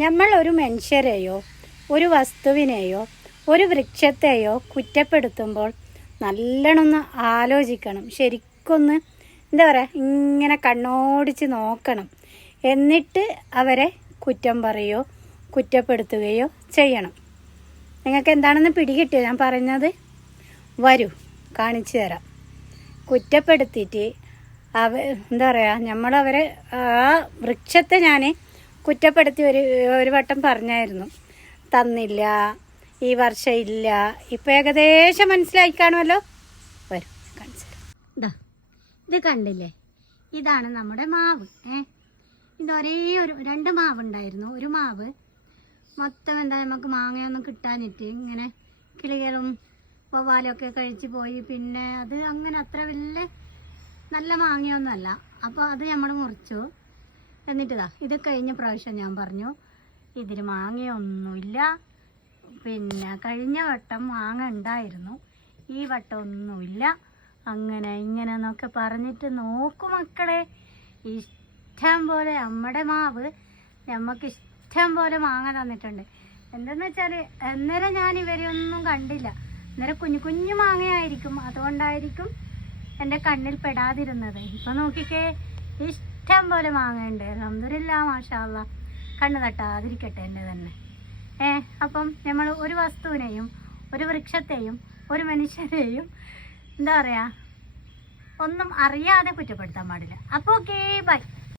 നമ്മൾ ഒരു മനുഷ്യരെയോ ഒരു വസ്തുവിനെയോ ഒരു വൃക്ഷത്തെയോ കുറ്റപ്പെടുത്തുമ്പോൾ നല്ലോണം ഒന്ന് ആലോചിക്കണം. ശരിക്കൊന്ന് എന്താ പറയുക, ഇങ്ങനെ കണ്ണോടിച്ച് നോക്കണം. എന്നിട്ട് അവരെ കുറ്റം പറയുകയോ കുറ്റപ്പെടുത്തുകയോ ചെയ്യണം. നിങ്ങൾക്ക് എന്താണെന്ന് പിടികിട്ടിയോ ഞാൻ പറഞ്ഞത്? വരൂ, കാണിച്ചു തരാം. കുറ്റപ്പെടുത്തിയിട്ട് എന്താ പറയുക, നമ്മളവരെ ആ വൃക്ഷത്തെ ഞാൻ കുറ്റപ്പെടുത്തി ഒരു വട്ടം പറഞ്ഞായിരുന്നു. തന്നില്ല, ഈ വർഷം ഇല്ല. ഇപ്പം ഏകദേശം മനസ്സിലായി കാണുമല്ലോ. വരും, കാണിച്ചു തരാം. ഇത് കണ്ടില്ലേ, ഇതാണ് നമ്മുടെ മാവ്. ഇതൊരേ രണ്ട് മാവുണ്ടായിരുന്നു. ഒരു മാവ് മൊത്തം എന്താ നമുക്ക് മാങ്ങയൊന്നും കിട്ടാനിട്ട് ഇങ്ങനെ കിളികളും വവ്വാലൊക്കെ കഴിച്ച് പോയി. പിന്നെ അത് അങ്ങനെ അത്ര വലിയ നല്ല മാങ്ങയൊന്നുമല്ല. അപ്പോൾ അത് നമ്മൾ മുറിച്ചു. എന്നിട്ടിതാ ഇത് കഴിഞ്ഞ പ്രാവശ്യം ഞാൻ പറഞ്ഞു ഇതിന് മാങ്ങയൊന്നുമില്ല. പിന്നെ കഴിഞ്ഞ വട്ടം മാങ്ങ ഉണ്ടായിരുന്നു, ഈ വട്ടം ഒന്നുമില്ല. അങ്ങനെ ഇങ്ങനെ എന്നൊക്കെ പറഞ്ഞിട്ട് നോക്കൂ മക്കളെ, ഇഷ്ടം പോലെ നമ്മുടെ മാവ് നമുക്ക് ഇഷ്ടം പോലെ മാങ്ങ തന്നിട്ടുണ്ട്. എന്തെന്ന് വെച്ചാൽ അന്നേരം ഞാൻ ഇവരെയൊന്നും കണ്ടില്ല. അന്നേരം കുഞ്ഞു കുഞ്ഞു മാങ്ങയായിരിക്കും, അതുകൊണ്ടായിരിക്കും എൻ്റെ കണ്ണിൽ പെടാതിരുന്നത്. ഇപ്പം നോക്കിക്കേ, ഇഷ്ടം പോലെ മാങ്ങയുണ്ട്. അൽഹംദുലില്ലാ, മാഷാ അല്ലാ, കണ്ണ് തട്ടാതിരിക്കട്ടെ എൻ്റെ തന്നെ. അപ്പം നമ്മൾ ഒരു വസ്തുവിനെയും ഒരു വൃക്ഷത്തെയും ഒരു മനുഷ്യരെയും എന്താ പറയുക, ഒന്നും അറിയാതെ കുറ്റപ്പെടുത്താൻ പാടില്ല. അപ്പോൾ ഓക്കേ, ബൈ.